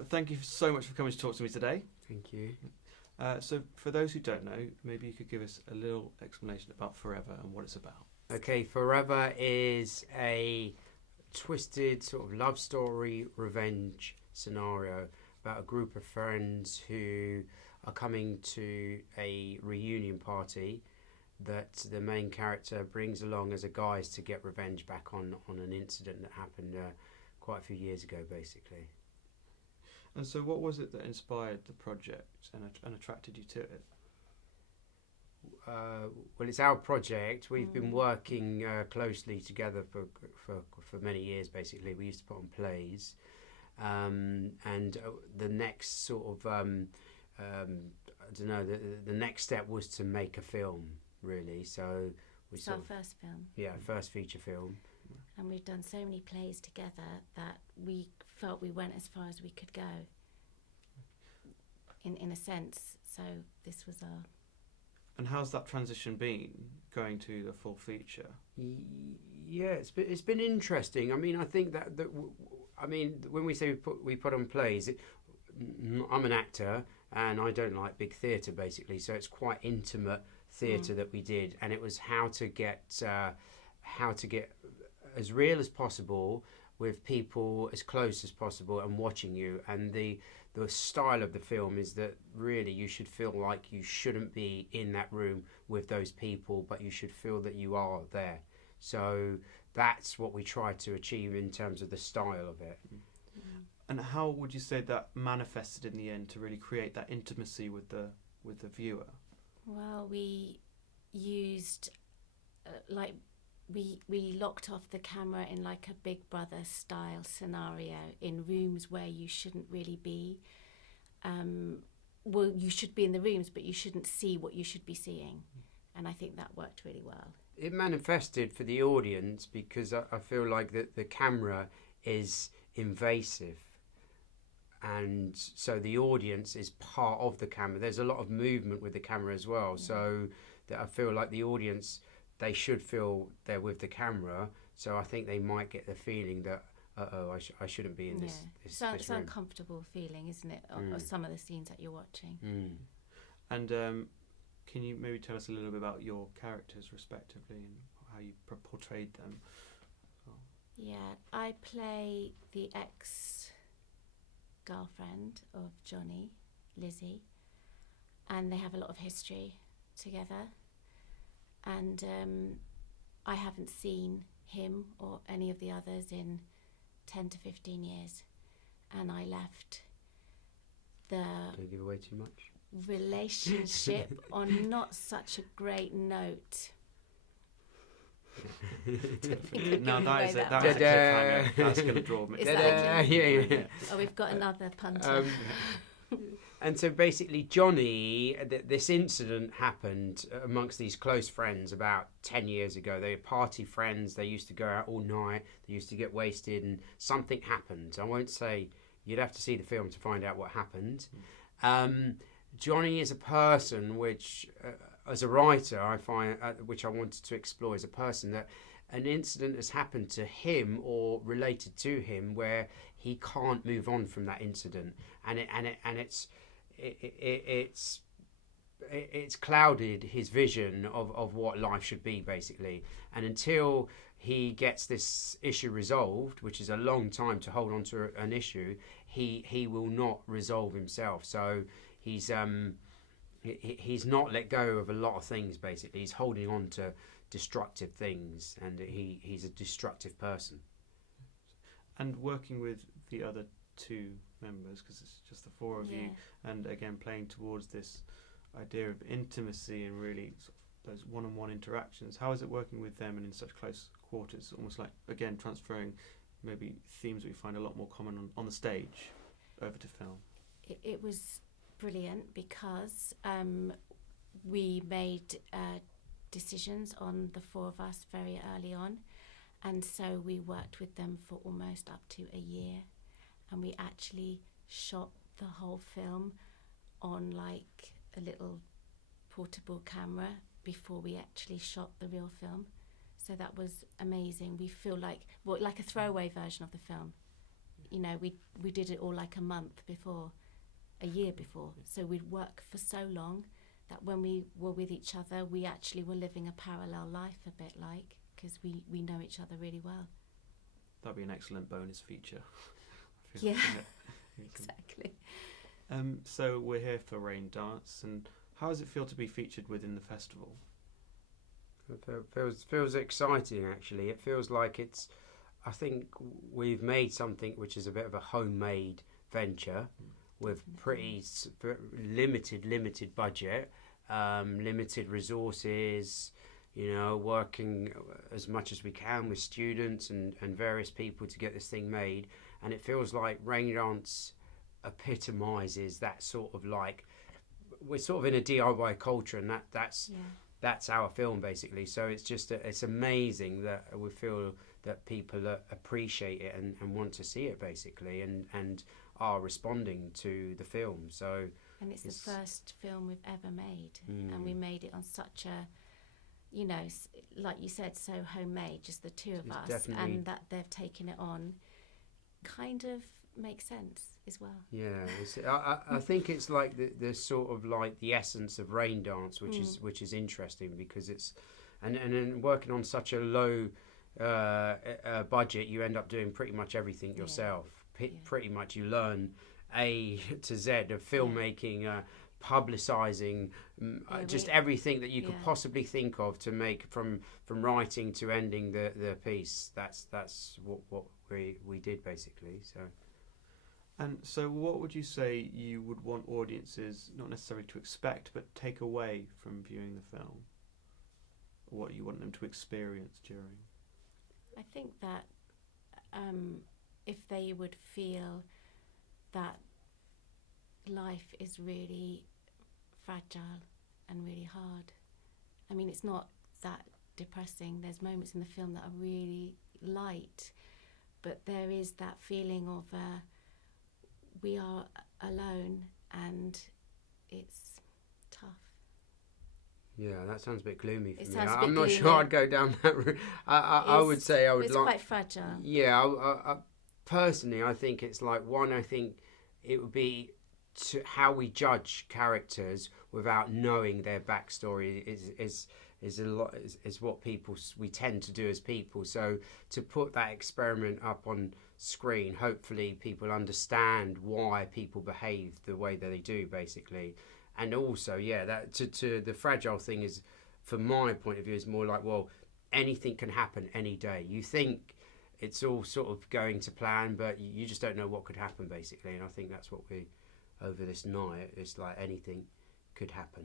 Well, thank you so much for coming to talk to me today. Thank you. So for those who don't know, maybe you could give us a little explanation about Fourever and what it's about. Okay, Fourever is a twisted sort of love story, revenge scenario about a group of friends who are coming to a reunion party that the main character brings along as a guise to get revenge back on an incident that happened quite a few years ago, basically. And so what was it that inspired the project and attracted you to it? Well, it's our project. We've been working closely together for many years, basically. We used to put on plays. And the next sort of, I don't know, the next step was to make a film, really. So it's our first film. Yeah, first feature film. And we've done so many plays together that we felt we went as far as we could go, in a sense. So this was our... And how's that transition been, going to the full feature? Yeah, it's been interesting. I mean, I think that when we say we put on plays, I'm an actor and I don't like big theatre, basically. So it's quite intimate theatre that we did, and it was how to get as real as possible with people as close as possible and watching you. And the style of the film is that really you should feel like you shouldn't be in that room with those people, but you should feel that you are there. So that's what we try to achieve in terms of the style of it. And how would you say that manifested in the end to really create that intimacy with the viewer? Well, we used we locked off the camera in like a Big Brother style scenario in rooms where you shouldn't really be. Well, you should be in the rooms, but you shouldn't see what you should be seeing. And I think that worked really well. It manifested for the audience because I feel like the camera is invasive. And so the audience is part of the camera. There's a lot of movement with the camera as well. So that I feel like the audience, they should feel they're with the camera. So I think they might get the feeling that, I shouldn't be in this it's an room. uncomfortable feeling, isn't it, of some of the scenes that you're watching. And can you maybe tell us a little bit about your characters respectively and how you portrayed them? Yeah, I play the ex-girlfriend of Johnny, Lizzie, and they have a lot of history together. And I haven't seen him or any of the others in 10 to 15 years. And I left the... Don't give away too much. ...relationship on not such a great note. No, that is a cliffhanger. That's going to draw me. Yeah. Oh, we've got another punt. And so basically Johnny, this incident happened amongst these close friends about 10 years ago. They were party friends. They used to go out all night. They used to get wasted, and something happened. I won't say, you'd have to see the film to find out what happened. Johnny is a person which, as a writer, I find, which I wanted to explore, as a person that an incident has happened to him or related to him where he can't move on from that incident, and it's clouded his vision of what life should be, basically. And until he gets this issue resolved, which is a long time to hold on to an issue, he will not resolve himself. So he's not let go of a lot of things, basically. He's holding on to destructive things, and he's a destructive person. And working with the other two members, because it's just the four of you, and again playing towards this idea of intimacy and really sort of those one-on-one interactions, how is it working with them and in such close quarters, almost like, again, transferring maybe themes that we find a lot more common on the stage over to film? It was brilliant because we made decisions on the four of us very early on, and so we worked with them for almost up to a year, and we actually shot the whole film on like a little portable camera before we actually shot the real film. So that was amazing. We feel like a throwaway version of the film. you know, we did it all like a year before. So we'd work for so long that when we were with each other, we actually were living a parallel life a bit like, because we know each other really well. That'd be an excellent bonus feature. Yeah, exactly. So we're here for Raindance, and how does it feel to be featured within the festival? It feels exciting, actually. It feels like I think we've made something which is a bit of a homemade venture with pretty limited budget, limited resources, you know, working as much as we can with students and various people to get this thing made. And it feels like Raindance epitomises that sort of like, we're sort of in a DIY culture, and that's our film basically. So it's just it's amazing that we feel that people appreciate it and want to see it basically, and are responding to the film. So and it's the first film we've ever made, and we made it on such a, you know, like you said, so homemade, just the two of us, and that they've taken it on kind of makes sense as well. Yeah, I think it's like the sort of like the essence of Raindance, which is interesting, because it's and then working on such a low budget, you end up doing pretty much everything yourself. Pretty much you learn A to Z of filmmaking, publicising, just everything that you could possibly think of to make, from writing to ending the piece. That's what we did basically. So. And so what would you say you would want audiences not necessarily to expect, but take away from viewing the film? What you want them to experience during? I think that if they would feel that life is really fragile and really hard. I mean, it's not that depressing. There's moments in the film that are really light, but there is that feeling of we are alone and it's tough. Yeah, that sounds a bit gloomy for me. I'm not sure I'd go down that route. I would say I would it's quite fragile. Yeah, I personally, I think it's like, one, I think it would be how we judge characters without knowing their backstory is what we tend to do as people. So to put that experiment up on screen, hopefully people understand why people behave the way that they do, basically. And also, that to the fragile thing is, from my point of view, is more like, well, anything can happen any day. You think it's all sort of going to plan, but you just don't know what could happen, basically. And I think that's what over this night, it's like anything could happen.